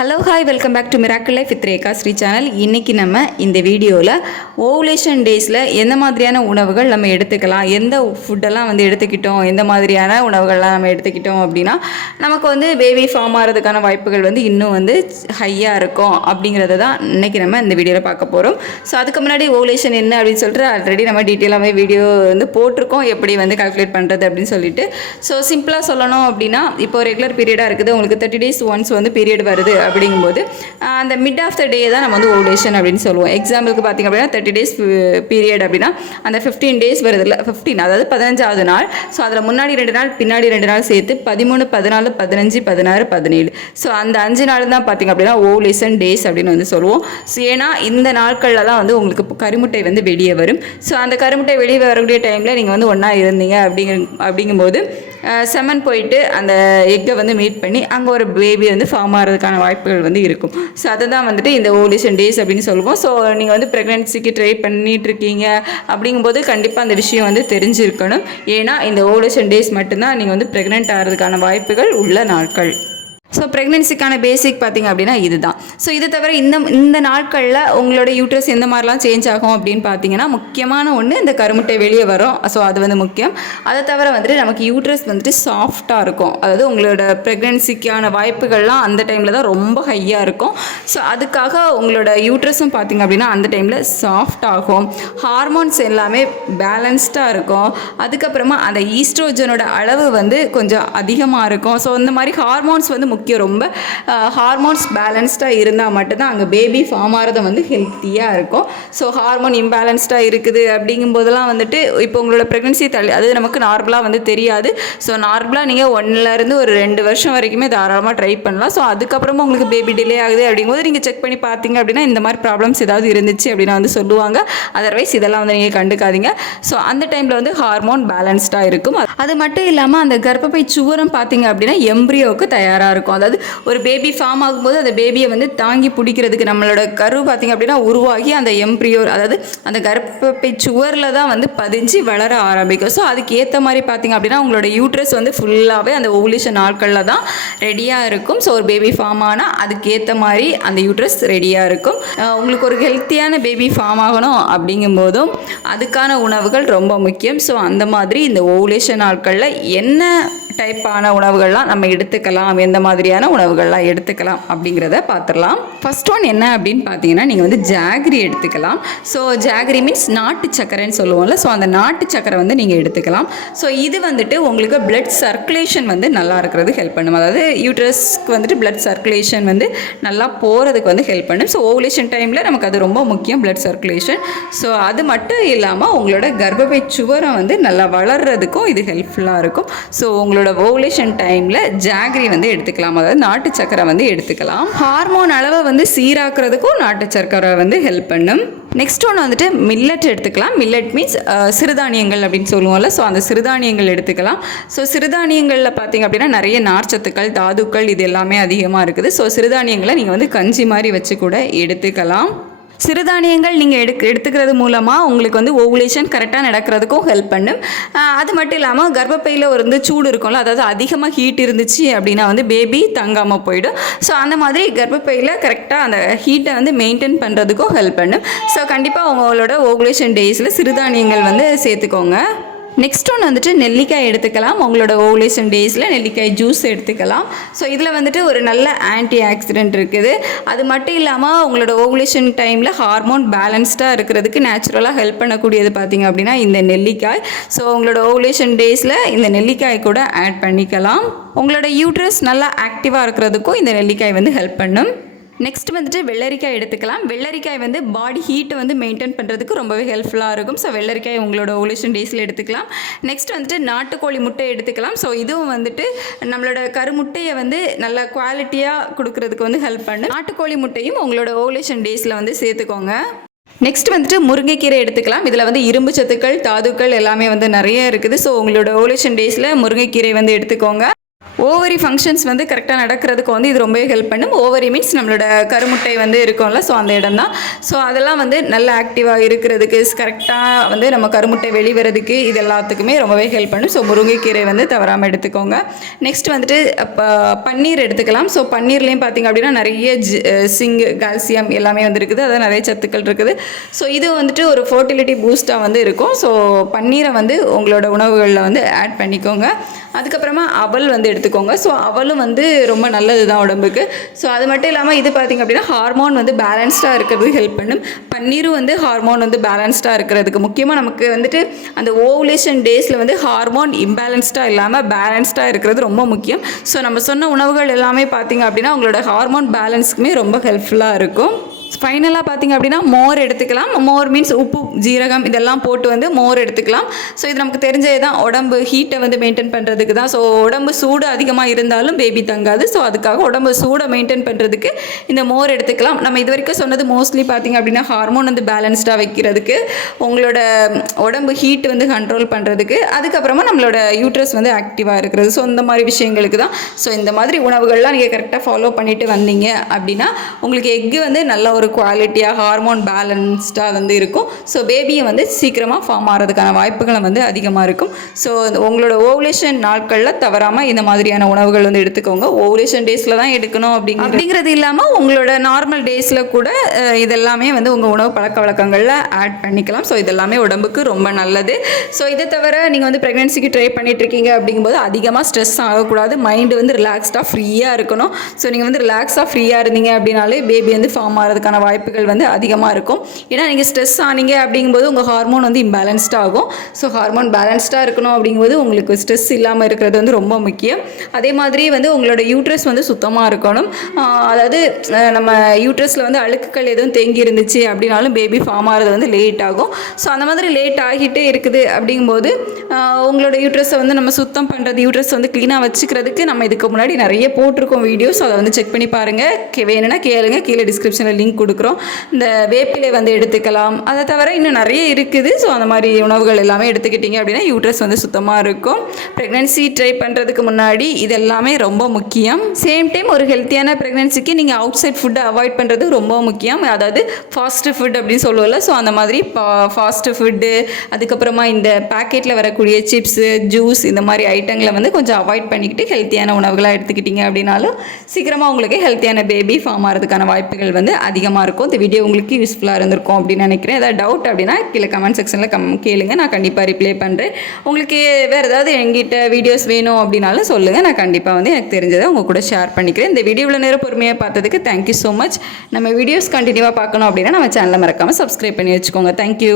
Hello hi welcome back to miracle life with Rekha Sri channel. இன்றைக்கி நம்ம இந்த வீடியோவில் ஓவுலேஷன் டேஸில் எந்த மாதிரியான உணவுகள் நம்ம எடுத்துக்கலாம், எந்த ஃபுட்டெல்லாம் எடுத்துக்கிட்டோம், எந்த மாதிரியான உணவுகள்லாம் நம்ம எடுத்துக்கிட்டோம் அப்படின்னா நமக்கு பேபி ஃபார்ம் ஆகிறதுக்கான வாய்ப்புகள் இன்னும் ஹையாக இருக்கும் அப்படிங்கிறத தான் இன்றைக்கி நம்ம இந்த வீடியோவில் பார்க்க போகிறோம். ஸோ அதுக்கு முன்னாடி ஓவுலேஷன் என்ன அப்படின்னு சொல்லிட்டு ஆல்ரெடி நம்ம டீட்டெயிலாகவே வீடியோ போட்டிருக்கோம், எப்படி கால்குலேட் பண்ணுறது அப்படின்னு சொல்லிட்டு. ஸோ சிம்பிளாக சொல்லணும் அப்படின்னா, இப்போ ரெகுலர் பீரியடாக இருக்குது, உங்களுக்கு 30 days ஒன்ஸ் பீரியட் வருது அப்படிங்கும்போது அந்த மிட் ஆஃப் த டே தான் நம்ம ஓவுலேஷன் அப்படின்னு சொல்லுவோம். எக்ஸாம்பிளுக்கு பார்த்திங்க அப்படின்னா 30 days பீரியட் அப்படின்னா அந்த 15 days வருது இல்லை, 15 அதாவது 15வது நாள். ஸோ அதில் முன்னாடி 2 நாள் பின்னாடி 2 நாள் சேர்த்து 13, 14, 15, 16, 17. ஸோ அந்த 5 நாள் தான் பார்த்திங்க அப்படின்னா ஓவுலேஷன் டேஸ் அப்படின்னு சொல்லுவோம். ஸோ ஏன்னா இந்த நாட்களில் தான் உங்களுக்கு கருமுட்டை வெளியே வரும். ஸோ அந்த கருமுட்டை வெளியே வரக்கூடிய டைமில் நீங்கள் ஒன்றா இருந்தீங்க அப்படிங்கும்போது செமன் போயிட்டு அந்த எக்கை மீட் பண்ணி அங்கே ஒரு பேபி ஃபார்ம் ஆகிறதுக்கான வாய்ப்புகள் இருக்கும். ஸோ அதை தான் இந்த ஓவுலேஷன் டேஸ் அப்படின்னு சொல்லுவோம். ஸோ நீங்கள் ப்ரெக்னன்சிக்கு ட்ரை பண்ணிகிட்ருக்கீங்க அப்படிங்கும்போது கண்டிப்பாக அந்த விஷயம் தெரிஞ்சிருக்கணும். ஏன்னா இந்த ஓவுலேஷன் டேஸ் மட்டும்தான் நீங்கள் ப்ரெக்னென்ட் ஆகிறதுக்கான வாய்ப்புகள் உள்ள நாட்கள். ஸோ ப்ரெக்னென்சிக்கான பேசிக் பார்த்திங்க அப்படின்னா இதுதான். ஸோ இது தவிர இந்த நாட்களில் உங்களோட யூட்ரஸ் எந்த மாதிரிலாம் சேஞ்ச் ஆகும் அப்படின்னு பார்த்தீங்கன்னா, முக்கியமான ஒன்று இந்த கருமுட்டை வெளியே வரும். ஸோ அது முக்கியம். அதை தவிர நமக்கு யூட்ரஸ் சாஃப்டாக இருக்கும். அதாவது உங்களோட ப்ரெக்னென்சிக்கான வாய்ப்புகள்லாம் அந்த டைமில் தான் ரொம்ப ஹையாக இருக்கும். ஸோ அதுக்காக உங்களோட யூட்ரஸும் பார்த்திங்க அப்படின்னா அந்த டைமில் சாஃப்ட் ஆகும். ஹார்மோன்ஸ் எல்லாமே பேலன்ஸ்டாக இருக்கும். அதுக்கப்புறமா அந்த ஈஸ்ட்ரோஜனோட அளவு கொஞ்சம் அதிகமாக இருக்கும். ஸோ இந்த மாதிரி ஹார்மோன்ஸ் முக்கியம். ரொம்ப ஹார்மோன்ஸ் பேலன்ஸ்டாக இருந்தால் மட்டும்தான் அங்கே பேபி ஃபார்ம் ஆகிறது ஹெல்த்தியாக இருக்கும். ஸோ ஹார்மோன் இம்பேலன்ஸ்டாக இருக்குது அப்படிங்கும்போதெல்லாம் இப்போ உங்களோட ப்ரெக்னன்சி அது நமக்கு நார்மலாக தெரியாது. ஸோ நார்மலாக நீங்கள் 1லேருந்து ஒரு 2 வருஷம் வரைக்குமே தாராளமாக ட்ரை பண்ணலாம். ஸோ அதுக்கப்புறமா உங்களுக்கு பேபி டிலே ஆகுது அப்படிங்கும்போது நீங்கள் செக் பண்ணி பார்த்தீங்க அப்படின்னா இந்த மாதிரி ப்ராப்ளம்ஸ் ஏதாவது இருந்துச்சு அப்படின்னா சொல்லுவாங்க. அதர்வைஸ் இதெல்லாம் நீங்கள் கண்டுக்காதீங்க. ஸோ அந்த டைமில் ஹார்மோன் பேலன்ஸ்டாக இருக்கும். அது மட்டும் இல்லாமல் அந்த கர்ப்பப்பை சுவரம் பார்த்தீங்க அப்படின்னா எம்ப்ரியோவுக்கு தயாராக இருக்கும். அதாவது ஒரு பேபி ஃபார்ம் ஆகும்போது அந்த பேபியை தாங்கி பிடிக்கிறதுக்கு நம்மளோட கரு பார்த்திங்க அப்படின்னா உருவாகி அந்த எம்ப்ரியோ அதாவது அந்த கர்ப்பப்பை சுவரில் தான் பதிஞ்சு வளர ஆரம்பிக்கும். ஸோ அதுக்கு ஏற்ற மாதிரி பார்த்திங்க அப்படின்னா உங்களோட யூட்ரஸ் ஃபுல்லாகவே அந்த ஓவுலேஷன் நாட்களில் தான் ரெடியாக இருக்கும். ஸோ ஒரு பேபி ஃபார்ம் ஆனால் அதுக்கேற்ற மாதிரி அந்த யூட்ரஸ் ரெடியாக இருக்கும். உங்களுக்கு ஒரு ஹெல்த்தியான பேபி ஃபார்ம் ஆகணும் அப்படிங்கும்போதும் அதுக்கான உணவுகள் ரொம்ப முக்கியம். ஸோ அந்த மாதிரி இந்த ஓவுலேஷன் நாட்களில் என்ன டைப்பான உணவுகள்லாம் நம்ம எடுத்துக்கலாம், எந்த மாதிரியான உணவுகள்லாம் எடுத்துக்கலாம் அப்படிங்கிறத பார்த்துடலாம். ஃபர்ஸ்ட் ஒன் என்ன அப்படின்னு பார்த்தீங்கன்னா, நீங்கள் ஜாகரி எடுத்துக்கலாம். ஸோ ஜாகரி மீன்ஸ் நாட்டு சக்கரைன்னு சொல்லுவோம்ல. ஸோ அந்த நாட்டு சக்கரை நீங்கள் எடுத்துக்கலாம். ஸோ இது உங்களுக்கு பிளட் சர்க்குலேஷன் நல்லா இருக்கிறது ஹெல்ப் பண்ணும். அதாவது யூட்ரஸ்க்கு பிளட் சர்க்குலேஷன் நல்லா போகிறதுக்கு ஹெல்ப் பண்ணும். ஸோ ஓவுலேஷன் டைமில் நமக்கு அது ரொம்ப முக்கியம், பிளட் சர்க்குலேஷன். ஸோ அது மட்டும் இல்லாமல் உங்களோட கர்ப்பப்பை சுவரம் நல்லா வளர்கிறதுக்கும் இது ஹெல்ப்ஃபுல்லாக இருக்கும். ஸோ உங்களோட ஓவுலேஷன் டைமில் ஜாகரி எடுத்துக்கலாம். அதாவது நாட்டு சக்கரை எடுத்துக்கலாம். ஹார்மோன் அளவை சீராக்கிறதுக்கும் நாட்டு சக்கரை ஹெல்ப் பண்ணும். நெக்ஸ்ட் ஒன்று மில்லட் எடுத்துக்கலாம். மில்லட் மீன்ஸ் சிறுதானியங்கள் அப்படின்னு சொல்லுவோம்ல. ஸோ அந்த சிறுதானியங்கள் எடுத்துக்கலாம். ஸோ சிறுதானியங்களில் பார்த்திங்க அப்படின்னா நிறைய நார்ச்சத்துக்கள், தாதுக்கள் இது எல்லாமே அதிகமாக இருக்குது. ஸோ சிறுதானியங்களை நீங்கள் கஞ்சி மாதிரி வச்சு கூட எடுத்துக்கலாம். சிறுதானியங்கள் நீங்கள் எடுத்துக்கிறது மூலமாக உங்களுக்கு ஓவுலேஷன் கரெக்டாக நடக்கிறதுக்கும் ஹெல்ப் பண்ணும். அது மட்டும் இல்லாமல் கர்ப்பப்பையில் சூடு இருக்கும்ல, அதாவது அதிகமாக ஹீட் இருந்துச்சு அப்படின்னா பேபி தங்காமல் போயிடும். ஸோ அந்த மாதிரி கர்ப்பப்பையில் கரெக்டாக அந்த ஹீட்டை மெயின்டைன் பண்ணுறதுக்கும் ஹெல்ப் பண்ணும். ஸோ கண்டிப்பாக உங்களோட ஓவுலேஷன் டேஸில் சிறுதானியங்கள் சேர்த்துக்கோங்க. நெக்ஸ்ட் ஒன்று நெல்லிக்காய் எடுத்துக்கலாம். உங்களோட ஓவுலேஷன் டேஸில் நெல்லிக்காய் ஜூஸ் எடுத்துக்கலாம். ஸோ இதில் ஒரு நல்ல ஆன்டி ஆக்சிடென்ட் இருக்குது. அது மட்டும் இல்லாமல் உங்களோட ஓவுலேஷன் டைமில் ஹார்மோன் பேலன்ஸ்டாக இருக்கிறதுக்கு நேச்சுரலாக ஹெல்ப் பண்ணக்கூடியது பார்த்திங்க அப்படின்னா இந்த நெல்லிக்காய். ஸோ உங்களோட ஓவுலேஷன் டேஸில் இந்த நெல்லிக்காய் கூட ஆட் பண்ணிக்கலாம். உங்களோட யூட்ரஸ் நல்லா ஆக்டிவாக இருக்கிறதுக்கும் இந்த நெல்லிக்காய் ஹெல்ப் பண்ணும். நெக்ஸ்ட் வெள்ளரிக்காய் எடுத்துக்கலாம். வெள்ளரிக்காய் பாடி ஹீட்டை மெயின்டைன் பண்ணுறதுக்கு ரொம்பவே ஹெல்ப்ஃபுல்லாக இருக்கும். ஸோ வெள்ளரிக்காய் உங்களோட ஓவுலேஷன் டேஸில் எடுத்துக்கலாம். நெக்ஸ்ட் நாட்டுக்கோழி முட்டை எடுத்துக்கலாம். ஸோ இதுவும் நம்மளோட கருமுட்டையை நல்ல குவாலிட்டியாக கொடுக்கறதுக்கு ஹெல்ப் பண்ணும். நாட்டுக்கோழி முட்டையும் உங்களோட ஓவுலேஷன் டேஸில் சேர்த்துக்கோங்க. நெக்ஸ்ட் முருங்கைக்கீரை எடுத்துக்கலாம். இதில் இரும்பு சத்துக்கள், தாதுக்கள் எல்லாமே நிறைய இருக்குது. ஸோ உங்களோட ஓவுலேஷன் டேஸில் முருங்கைக்கீரை எடுத்துக்கோங்க. ஓவரி ஃபங்க்ஷன்ஸ் வந்து கரெக்டாக நடக்கிறதுக்கு வந்து இது ரொம்பவே ஹெல்ப் பண்ணும். ஓவரி மீன்ஸ் நம்மளோட கருமுட்டை வந்து இருக்கும்ல, ஸோ அந்த இடம் தான். ஸோ அதெல்லாம் வந்து நல்லா ஆக்டிவாக இருக்கிறதுக்கு, கரெக்டாக வந்து நம்ம கருமுட்டை வெளிவரதுக்கு இது எல்லாத்துக்குமே ரொம்பவே ஹெல்ப் பண்ணும். ஸோ முருங்கைக்கீரை வந்து தவறாமல் எடுத்துக்கோங்க. நெக்ஸ்ட் வந்துட்டு பன்னீர் எடுத்துக்கலாம். ஸோ பன்னீர்லேயும் பார்த்திங்க அப்படின்னா நிறைய சிங்க், கால்சியம் எல்லாமே வந்து இருக்குது. அதான் நிறைய சத்துக்கள் இருக்குது. ஸோ இது வந்துட்டு ஒரு ஃபர்டிலிட்டி பூஸ்ட்டாக வந்து இருக்கும். ஸோ பன்னீரை வந்து உங்களோட உணவுகளில் வந்து ஆட் பண்ணிக்கோங்க. அதுக்கப்புறமா அவல் வந்து எடுத்துக்கோங்க. ஸோ அவலும் வந்து ரொம்ப நல்லது தான் உடம்புக்கு. ஸோ அது மட்டும் இல்லாமல் இது பார்த்திங்க அப்படின்னா ஹார்மோன் வந்து பேலன்ஸ்டாக இருக்கிறதுக்கு ஹெல்ப் பண்ணும். பன்னீரும் வந்து ஹார்மோன் வந்து பேலன்ஸ்டாக இருக்கிறதுக்கு, முக்கியமாக நமக்கு வந்துட்டு அந்த ஓவுலேஷன் டேஸில் வந்து ஹார்மோன் இம்பேலன்ஸ்டாக இல்லாமல் பேலன்ஸ்டாக இருக்கிறது ரொம்ப முக்கியம். ஸோ நம்ம சொன்ன உணவுகள் எல்லாமே பார்த்திங்க அப்படின்னா உங்களோட ஹார்மோன் பேலன்ஸுக்குமே ரொம்ப ஹெல்ப்ஃபுல்லாக இருக்கும். ஃபைனலாக பார்த்திங்க அப்படின்னா மோர் எடுத்துக்கலாம். மோர் மீன்ஸ் உப்பு, ஜீரகம் இதெல்லாம் போட்டு வந்து மோர் எடுத்துக்கலாம். ஸோ இது நமக்கு தெரிஞ்சது தான், உடம்பு ஹீட்டை வந்து மெயின்டைன் பண்ணுறதுக்கு தான். ஸோ உடம்பு சூடு அதிகமாக இருந்தாலும் பேபி தங்காது. ஸோ அதுக்காக உடம்பு சூடை மெயின்டைன் பண்ணுறதுக்கு இந்த மோர் எடுத்துக்கலாம். நம்ம இது வரைக்கும் சொன்னது மோஸ்ட்லி பார்த்திங்க அப்படின்னா ஹார்மோன் வந்து பேலன்ஸ்டாக வைக்கிறதுக்கு, உங்களோட உடம்பு ஹீட் வந்து கண்ட்ரோல் பண்ணுறதுக்கு, அதுக்கப்புறமா நம்மளோட யூட்ரஸ் வந்து ஆக்டிவாக இருக்கிறது. ஸோ இந்த மாதிரி விஷயங்களுக்கு தான். ஸோ இந்த மாதிரி உணவுகள்லாம் நீங்கள் கரெக்டாக ஃபாலோ பண்ணிட்டு வந்தீங்க அப்படின்னா உங்களுக்கு எக்கு வந்து நல்ல ஒரு குவாலிட்டியாக ஹார்மோன் பேலன்ஸ்டாக வந்து இருக்கும். ஸோ பேபியை வந்து சீக்கிரமாக ஃபார்ம் ஆகிறதுக்கான வாய்ப்புகளும் வந்து அதிகமாக இருக்கும். ஸோ உங்களோட ஓவுலேஷன் நாட்களில் தவறாமல் இந்த மாதிரியான உணவுகள் வந்து எடுத்துக்கோங்க. ஓவுலேஷன் டேஸில் தான் எடுக்கணும் அப்படிங்கிறது இல்லாமல் உங்களோட நார்மல் டேஸில் கூட இதெல்லாமே வந்து உங்கள் உணவு பழக்க வழக்கங்களில் ஆட் பண்ணிக்கலாம். ஸோ இதெல்லாமே உடம்புக்கு ரொம்ப நல்லது. ஸோ இதை தவிர நீங்கள் வந்து ப்ரெக்னென்சிக்கு ட்ரை பண்ணிகிட்ருக்கீங்க அப்படிங்கும்போது அதிகமாக ஸ்ட்ரெஸ் ஆகக்கூடாது. மைண்டு வந்து ரிலாக்ஸ்டாக ஃப்ரீயாக இருக்கணும். ஸோ நீங்கள் வந்து ரிலாக்ஸாக ஃப்ரீயாக இருந்தீங்க அப்படின்னாலே பேபி வந்து ஃபார்ம் ஆகிறதுக்கான வாய்ப்புகள் வந்து அதிகமாக இருக்கும். ஏன்னா நீங்கள் ஸ்ட்ரெஸ் ஆனீங்க அப்படிங்கும்போது உங்கள் ஹார்மோன் வந்து இம்பேலன்ஸ்டாக ஆகும். ஸோ ஹார்மோன் பேலன்ஸ்டாக இருக்கணும் அப்படிங்கும்போது உங்களுக்கு ஸ்ட்ரெஸ் இல்லாமல் இருக்கிறது வந்து ரொம்ப முக்கியம். அதே மாதிரி வந்து உங்களோட யூட்ரஸ் வந்து சுத்தமாக இருக்கணும். அதாவது நம்ம யூட்ரஸில் வந்து அழுக்குகள் எதுவும் தேங்கி இருந்துச்சு அப்படின்னாலும் பேபி ஃபார்ம் ஆகிறது வந்து லேட் ஆகும். ஸோ அந்த மாதிரி லேட் ஆகிட்டே இருக்குது அப்படிங்கும்போது உங்களோட யூட்ரஸை வந்து நம்ம சுத்தம் பண்ணுறது, யூட்ரஸ் வந்து க்ளீனாக வச்சுக்கிறதுக்கு நம்ம இதுக்கு முன்னாடி நிறைய போட்டிருக்கோம் வீடியோஸ். அதை வந்து செக் பண்ணி பாருங்கள். வேணும்னா கேளுங்க, கீழே டிஸ்கிரிப்ஷனில் லிங்க் கொடுக்குறோம். இந்த வேப்பிலை வந்து எடுத்துக்கலாம். அதை தவிர இன்னும் நிறைய இருக்குது. ஸோ அந்த மாதிரி உணவுகள் எல்லாமே எடுத்துக்கிட்டிங்க அப்படின்னா யூட்ரஸ் வந்து சுத்தமாக இருக்கும். ப்ரெக்னென்சி ட்ரை பண்ணுறதுக்கு முன்னாடி இது எல்லாமே ரொம்ப முக்கியம். சேம் டைம் ஒரு ஹெல்த்தியான ப்ரெக்னென்சிக்கு நீங்கள் அவுட் சைட் ஃபுட்டை அவாய்ட் பண்ணுறது ரொம்ப முக்கியம். அதாவது ஃபாஸ்ட்டு ஃபுட் அப்படின்னு சொல்லுவோம்ல, ஸோ அந்த மாதிரி ஃபாஸ்ட்டு ஃபுட்டு, அதுக்கப்புறமா இந்த பேக்கெட்டில் வரக்கூடிய சிப்ஸு, ஜூஸ் இந்த மாதிரி ஐட்டங்களை வந்து கொஞ்சம் அவாய்ட் பண்ணிக்கிட்டு ஹெல்த்தியான உணவுகளாக எடுத்துக்கிட்டிங்க அப்படின்னாலும் சீக்கிரமாக உங்களுக்கு ஹெல்த்தியான பேபி ஃபார்ம் ஆகிறதுக்கான வாய்ப்புகள் வந்து அதிகமாக இருக்கும். இந்த வீடியோ உங்களுக்கு யூஸ்ஃபுல்லாக இருந்திருக்கும் அப்படின்னு நினைக்கிறேன். ஏதாவது டவுட் அப்படின்னா கீழே கமெண்ட் செக்ஷனில் கேளுங்க, நான் கண்டிப்பாக ரிப்ளை பண்ணுறேன். உங்களுக்கு வேறு ஏதாவது எங்கிட்ட வீடியோஸ் வேணும் அப்படின்னாலும் சொல்லுங்கள், நான் கண்டிப்பாக வந்து எனக்கு தெரிஞ்சதை உங்கள் கூட ஷேர் பண்ணிக்கிறேன். இந்த வீடியோவில் நேரம் பொறுமையாக பார்த்ததுக்கு தேங்க்யூ ஸோ மச். நம்ம வீடியோஸ் கண்டினியூவாக பார்க்கணும் அப்படின்னா நம்ம சேனலை மறக்காமல் சப்ஸ்கிரைப் பண்ணி வச்சுக்கோங்க. தேங்க்யூ.